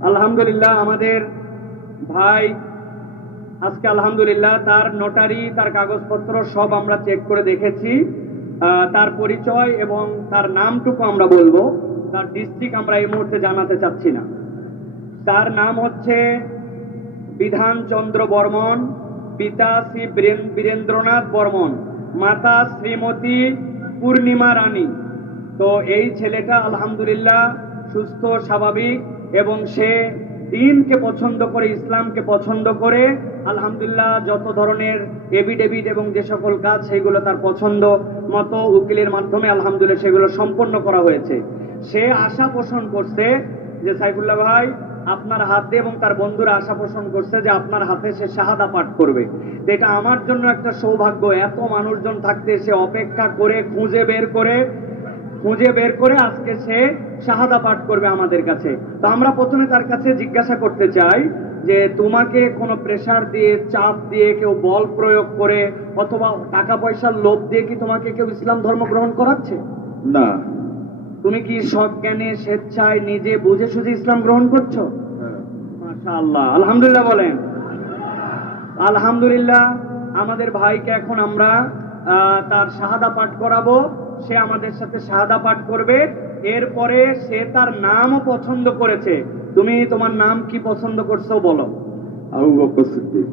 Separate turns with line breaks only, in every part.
আলহামদুলিল্লাহ, আমাদের ভাই আজকে আলহামদুলিল্লাহ তার নোটারি তার কাগজপত্র সব আমরা চেক করে দেখেছি। তার পরিচয় এবং তার নামটুকু আমরা বলব। তার ডিস্ট্রিক্ট আমরা এই মুহূর্তে জানাতে চাচ্ছি না। তার নাম হচ্ছে বিধান চন্দ্র বর্মন, পিতা শ্রী বীরেন- বীরেন্দ্রনাথ বর্মন, মাতা শ্রীমতী পূর্ণিমা রানী। তো এই ছেলেটা আলহামদুলিল্লাহ সুস্থ, স্বাভাবিক এবং সে দিনকে পছন্দ করে, ইসলামকে পছন্দ করে, আলহামদুলিল্লাহ যত ধরনের এভিডেভিট এবং যে সকল কাজ সেগুলো তার পছন্দ মতো উকিলের মাধ্যমে আলহামদুলিল্লাহ সেগুলো সম্পন্ন করা হয়েছে। সে আশা পোষণ করছে যে, সাইফুল্লাহ ভাই, আপনার হাতে এবং তার বন্ধুরা আশা পোষণ করছে যে, আপনার হাতে সে শাহাদা পাঠ করবে। এটা আমার জন্য একটা সৌভাগ্য। এত মানুষজন থাকতে সে অপেক্ষা করে, খুঁজে বের করে খুঁজে বের করে আজকে সে শাহাদা পাঠ করবে আমাদের কাছে। তো আমরা প্রথমে তার কাছে জিজ্ঞাসা করতে চাই যে তোমাকে কোনো প্রেসার দিয়ে চাপ দিয়ে কেউ বল প্রয়োগ করে অথবা টাকা পয়সার লোভ দিয়ে কি তোমাকে কেউ ইসলাম ধর্ম গ্রহণ করাচ্ছে?
না।
তুমি কি সজ্ঞানে স্বেচ্ছায় নিজে বুঝে সুঝে ইসলাম গ্রহণ করছ? মাশাআল্লাহ। আলহামদুলিল্লাহ বলেন। আলহামদুলিল্লাহ আমাদের ভাইকে এখন আমরা তার শাহাদা পাঠ করাবো। সে আমাদের সাথে শাহাদা পাঠ করবে। এরপরে সে তার নামও পছন্দ করেছে। তুমি তোমার নাম কি পছন্দ করছ বলো।
আবু বকর সিদ্দিক।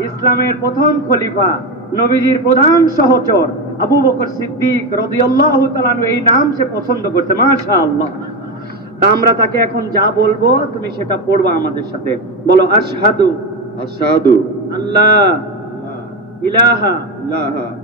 ইসলামের প্রথম খলিফা নবীজির প্রধান সহচর আবু বকর সিদ্দিক রদিয়াল্লাহু এই নাম সে পছন্দ করছে মাশাআল্লাহ। তা আমরা তাকে এখন যা বলব তুমি সেটা পড়বা আমাদের সাথে। বলো আশহাদু।
আশহাদু।
আল্লাহ। ইলাহা।
ইলাহা।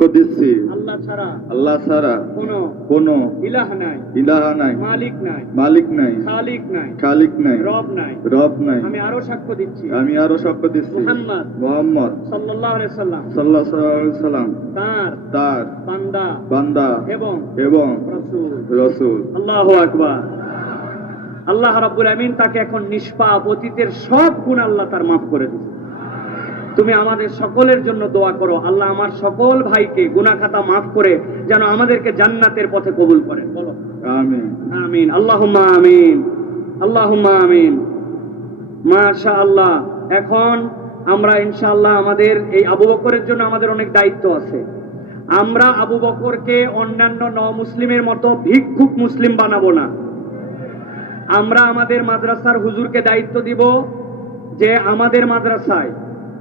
সাক্ষ্য দিচ্ছি। আল্লাহ ছাড়া
আল্লাহ ছাড়া
কোনো
কোনো
ইলাহ নাই।
ইলাহা নাই।
মালিক নাই।
মালিক নাই।
খালিক নাই।
খালিক নাই।
রব নাই।
রব নাই।
আমি আরও সাক্ষ্য দিচ্ছি।
আমি আরও সাক্ষ্য দিচ্ছি।
মুহাম্মদ
মোহাম্মদ
সাল্লাল্লাহু আলাইহি সাল্লাম।
সাল্লাল্লাহু আলাইহি সাল্লাম।
তার
তার
বান্দা
বান্দা
এবং
এবং
রাসূল।
রসুল।
আল্লাহু আকবার। আল্লাহ রাব্বুল আমিন তাকে এখন নিষ্পাপ অতীতের সব গুণ আল্লাহ তার মাফ করে দিয়েছে তুমি আমাদের সকলের জন্য দোয়া করো। আল্লাহ আমার সকল ভাইকে গুনাহ খাতা মাফ করে যেন আমাদেরকে জান্নাতের পথে কবুল করেন। বলো।
আমিন।
আমিন। আল্লাহুম্মা আমিন। আল্লাহুম্মা আমিন। মাশা আল্লাহ এখন আমরা ইনশাআল্লাহ আমাদের এই আবু বকরের জন্য আমাদের অনেক দায়িত্ব আছে। আমরা আবু বকরকে অন্যান্য ন মুসলিমের মতো ভিক্ষুক মুসলিম বানাবো না। আমরা আমাদের মাদ্রাসার হুজুরকে দায়িত্ব দিব যে আমাদের মাদ্রাসায়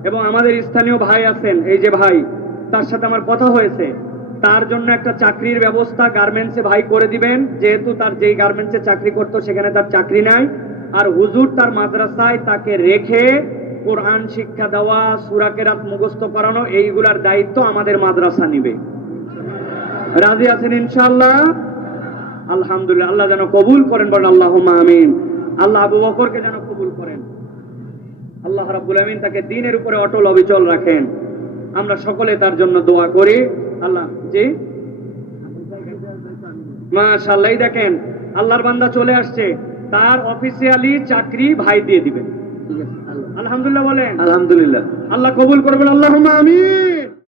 এবং আমাদের স্থানীয় ভাই আছেন, এই যে ভাই, তার সাথে আমার কথা হয়েছে। তার জন্য একটা চাকরির ব্যবস্থা গার্মেন্টসে ভাই করে দিবেন, যেহেতু তার যেই গার্মেন্টসে চাকরি করতো, সেখানে তার চাকরি নাই। আর হুজুর তার মাদ্রাসায় তাকে রেখে কোরআন শিক্ষা দেওয়া সুরাকেরাত মুখস্থ করানো, এইগুলার দায়িত্ব আমাদের মাদ্রাসা নিবে। রাজি আছেন ইনশাল্লাহ আলহামদুলিল্লাহ, আল্লাহ যেন কবুল করেন, বলেন আল্লাহ আমিন। আল্লাহ আবু বকরকে যেন কবুল করেন। আল্লাহ রাব্বুল আমিন তাকে দিনের উপরে অটল অবিচল রাখেন। আমরা সকলে তার জন্য দোয়া করি। আল্লাহ জি? মাশাল্লাহ দেখেন আল্লাহর বান্দা চলে আসছে। তার অফিসিয়ালি চাকরি ভাই দিয়ে দিবেন। আলহামদুলিল্লাহ বলেন।
আলহামদুলিল্লাহ।
আল্লাহ কবুল করবেন। আল্লাহ আমিন।